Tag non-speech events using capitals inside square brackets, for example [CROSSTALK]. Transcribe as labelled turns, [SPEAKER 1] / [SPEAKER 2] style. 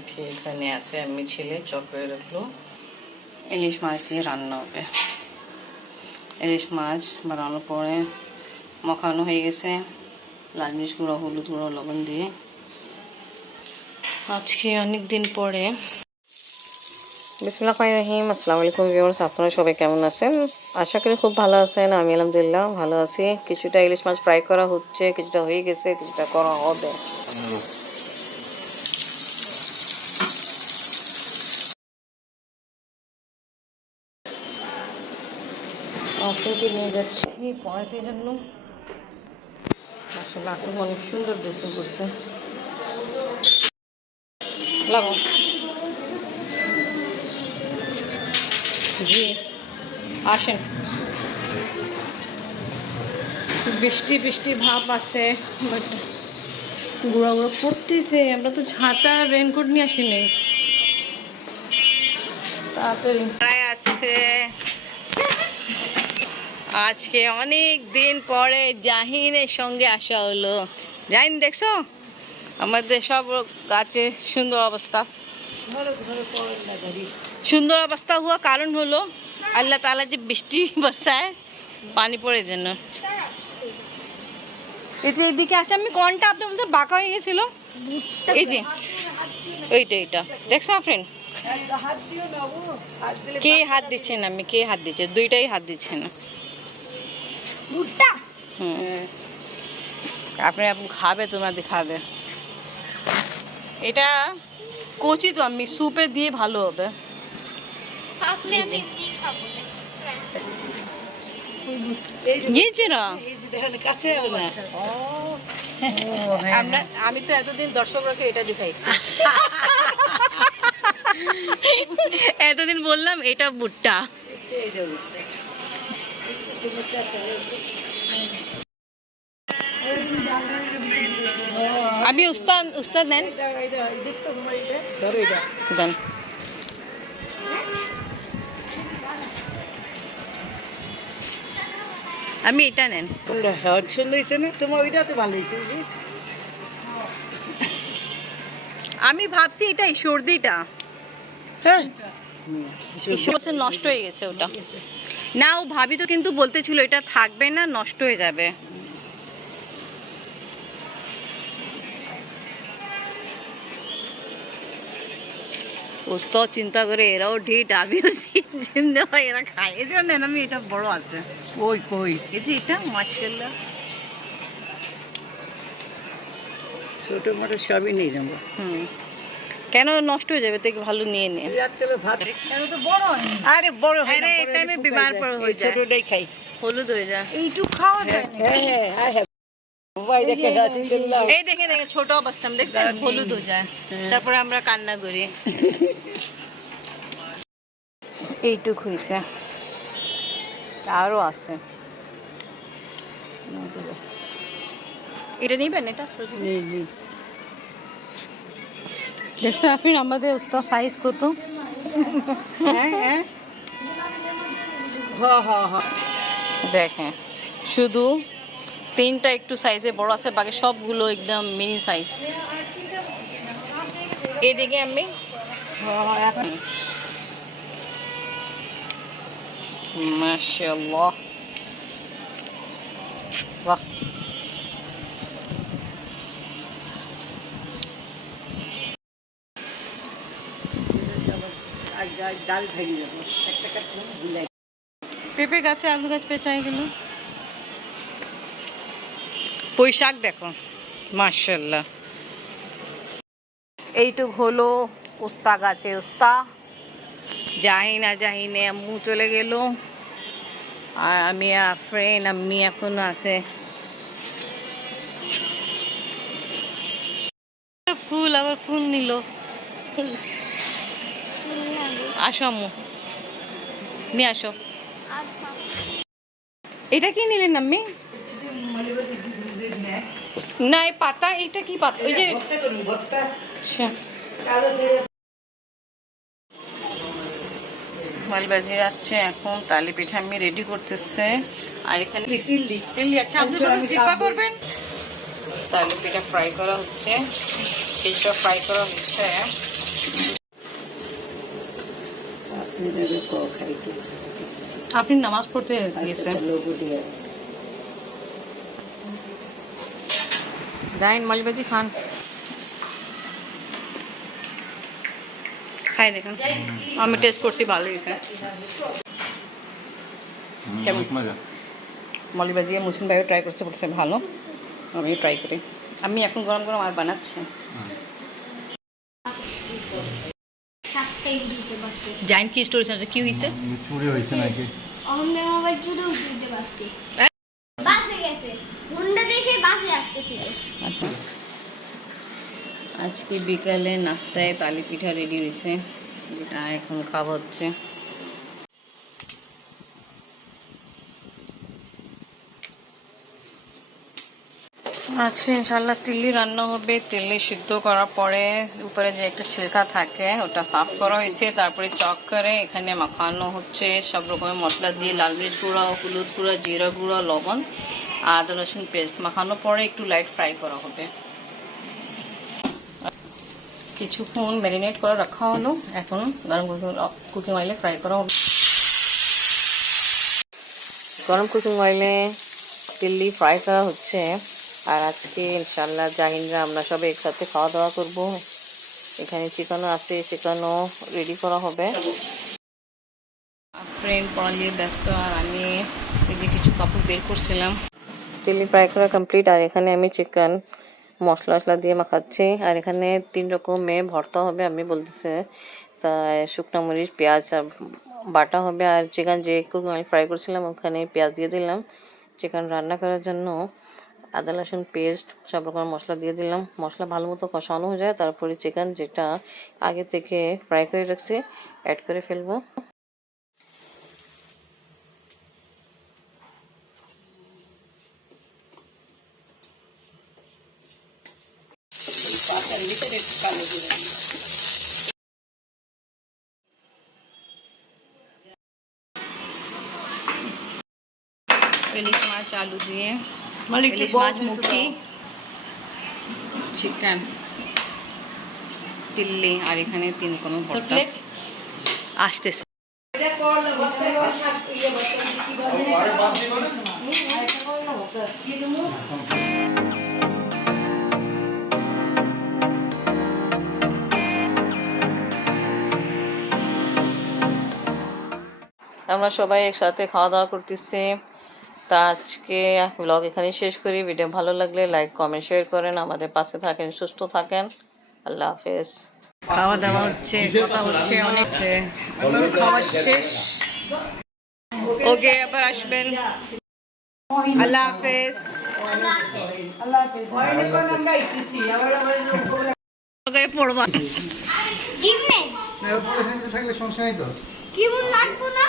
[SPEAKER 1] উঠিয়ে এখানে আছে আমি ছেলে চপ করে রাখল
[SPEAKER 2] ইলিশ মাছ দিয়ে রান্না হবে। ইলিশ মাছ বানানোর পরে মাখানো হয়ে গেছে। লাল মির্চ গুঁড়ো হলুদ গুঁড়ো লবণ দিয়ে। আজকে অনেক দিন পরে। বিসমুল্লাহ রহিম আসসালামু আলাইকুম ভিউয়ার্স আপনারা সবাই কেমন আছেন? আশা করি খুব ভালো আছেন আমি আলহামদুলিল্লাহ ভালো আছি। কিছুটা ইলিশ মাছ ফ্রাই করা হচ্ছে কিছুটা হয়ে গেছে কিছুটা করা হবে। অফিনকে নিয়ে যাচ্ছি। পড়াতে জন্য। আসলে এখন অনেক সুন্দর ড্রেসিং করছে। জি, আসেন। বৃষ্টি বৃষ্টি ভাব আছে। বাট গুঁড়ো গুঁড়ো পড়তেছে আমরা তো ছাতা রেনকোট নিয়ে আসিনি। তাড়াতাড়ি।
[SPEAKER 1] আছে। আজকে অনেক দিন পরে জাহিনের সঙ্গে আসা হলো। জাহিন, দেখছ? আমাদের সব গাছে সুন্দর অবস্থা। সুন্দর অবস্থা হওয়া কারণ হলো, আল্লাহ তালা যে বৃষ্টি বর্ষায় পানি পড়ে যেন। এদিকে আসে, আমি কোনটা আপনি বলতে বাঁকা হয়ে গেছিল। এই যে ওইটা এইটা। দেখছ ফ্রেন্ড কে হাত দিচ্ছে না? আমি কে হাত দিচ্ছে? দুইটাই হাত দিচ্ছে না। হুম। আপনি আপনি খাবে তোমাদের খাবে। এটা কচি তো আমি সুপে দিয়ে ভালো হবে। গিয়েছে না? আমরা আমি তো এতদিন দর্শকরাকে এটা দেখাইছি। [LAUGHS] এতদিন বললাম এটা ভুট্টা। আমি উস্তাদ উস্তাদ নেন দেন আমি এটা নেন
[SPEAKER 2] সুন্দর হয়েছে না তোমার ওইটা তো ভালো হয়েছে
[SPEAKER 1] আমি ভাবছি এটাই সর্দিটা
[SPEAKER 2] হ্যাঁ
[SPEAKER 1] নষ্ট হয়ে গেছে ওটা। না ও ভাবি তো কিন্তু বলতেছিল এটা থাকবে না নষ্ট হয়ে যাবে। চিন্তা করে এরাও ঢিট আমিও হয় এরা খায় এই জন্য আমি এটা বড় আছে।
[SPEAKER 2] কই কই?
[SPEAKER 1] এই যে এটা মার্শাল্লাহ
[SPEAKER 2] ছোট মোটো সবই নিয়ে যাব।
[SPEAKER 1] হুম। কেন নষ্ট হয়ে যাবে? থেকে ভালো নিয়ে নে।
[SPEAKER 2] ভাত তো বড় আরে বড় হয় না,
[SPEAKER 1] এটা আমি বিমার পর। হয়ে যায়।
[SPEAKER 2] ছোটটাই খাই।
[SPEAKER 1] হলুদ হয়ে যায়।
[SPEAKER 2] এইটু খাওয়া যায় হ্যাঁ হ্যাঁ হ্যাঁ। হ্যাঁ
[SPEAKER 1] এই দেখে দেখে ছোট অবস্থা দেখছেন? হলুদ হয়ে যায়। তারপরে আমরা কান্না করি। [LAUGHS] এইটুক হয়েছে। আরও আছে। এটা নিবেন? এটা দেখছ আপনি আমাদের উস্তাদ সাইজ কত দেখেন শুধু তিনটা একটু সাইজে বড় আছে বাকি সবগুলো একদম মিনি সাইজ এদিকে আমি মাশাআল্লাহ বাহ
[SPEAKER 2] আর ডাল- ডাল ভেঙে যাব। একটা কাটুন গুলাই
[SPEAKER 1] পেঁপে গাছে। আলু গাছ পেঁচাই গেল পুঁই শাক দেখো মার্শাল্লাহ এইটুক হলো উস্তা গাছে উস্তা। যাই না যাই নে আম্মু চলে গেল। আর আমি আর ফ্রেন্ড আম্মি এখনও আছে। ফুল আবার ফুল নিল। আসো আম্মু। নিয়ে আসো। এটা কি নিলেন আম্মি? না এই পাতা এটা কি পাতা? ওই যে আচ্ছা। মালবাজির আসছে এখন তালি পিঠা আমি রেডি করতেছে। আর এখানে
[SPEAKER 2] আচ্ছা,
[SPEAKER 1] চিপা করবেন? তালি পিঠা ফ্রাই করা হচ্ছে। কিছুটা ফ্রাই করা হচ্ছে। আপনি নামাজ পড়তে গেছেন দাইন মলবাজি খান। খাই দেখেন। আমি টেস্ট করছি ভালো হয়েছে। কেমন? মলিবাজি মুসলিম ভাইও ট্রাই করছে বলছে ভালো। আমি ট্রাই করি। আমি এখন গরম গরম আর বানাচ্ছি।
[SPEAKER 3] দিতে পারছে
[SPEAKER 1] জাইন কি স্টোরি আছে কি হইছে?
[SPEAKER 4] চুরি হইছে নাকি?
[SPEAKER 3] আমাদের মোবাইল চুরি দিতে পারছি? বাসে গেছে। হুন্ডা দেখে বাসে আসতেছিল
[SPEAKER 1] আচ্ছা। আজকে বিকালে নাস্তায় তালি পিঠা রেডি হয়েছে যেটা এখন খাওয়া হচ্ছে। আজকে ইনশাল্লাহ তিল্লি রান্না হবে, তিল্লি সিদ্ধ করার পরে উপরে যে একটা ছিলকা থাকে, ওটা সাফ করা হয়েছে। তারপরে চক করে এখানে মাখানো হচ্ছে সব রকমের মশলা দিয়ে, লাল মির্চ গুঁড়া, হলুদ গুঁড়া, জিরা গুঁড়া, লবণ, আদা, রসুন পেস্ট। মাখানোর পরে একটু লাইট ফ্রাই করা হবে। কিছুক্ষণ ম্যারিনেট করে রাখা হলো। এখন গরম কুকিং অয়েলে ফ্রাই করা হবে। গরম কুকিং অয়েলে তিল্লি ফ্রাই করা হচ্ছে। আর আজকে ইনশাল্লাহ জাহিনরা আমরা সবাই একসাথে খাওয়া দাওয়া করব। এখানে চিকেনও আছে চিকেনও রেডি করা হবে। ফ্রেন্ড পড়ালিয়ে ব্যস্ত আর আমি এই যে কিছু কাপড় বের করছিলাম। তিল্লি ফ্রাই করা কমপ্লিট আর এখানে আমি চিকেন মশলা মশলা দিয়ে মাখাচ্ছি। আর এখানে তিন রকমের ভর্তা হবে আমি বলতেছি। তা শুকনো মরিচ পেঁয়াজ বাটা হবে। আর চিকেন যে কুকিং অয়েল ফ্রাই করছিলাম ওখানে পেঁয়াজ দিয়ে দিলাম। চিকেন রান্না করার জন্য আদা, রসুন পেস্ট সব রকম মশলা দিয়ে দিলাম। মশলা ভালো মতো কষানো হয়ে যায়। তারপরে চিকেন যেটা আগে থেকে ফ্রাই করে রাখছি অ্যাড করে ফেলব। ইলিশ মাছ আলু দিয়ে ইলিশ মাছ মুখি। চিকেন তিল্লি আর এখানে তিন ভর্তা। আসতেছে। আমরা সবাই একসাথে খাওয়া দাওয়া করতেছি। তা আজকে ব্লগ এখানে শেষ করি। ভিডিও ভালো লাগলে লাইক কমেন্ট শেয়ার করেন। আমাদের পাশে থাকেন সুস্থ থাকেন। আল্লাহ হাফেজ। খাওয়া দাওয়া হচ্ছে কথা হচ্ছে অনেক খাওয়া শেষ। ওকে আবার আসবেন। আল্লাহ হাফেজ। পড়বা
[SPEAKER 3] কি লাগবো না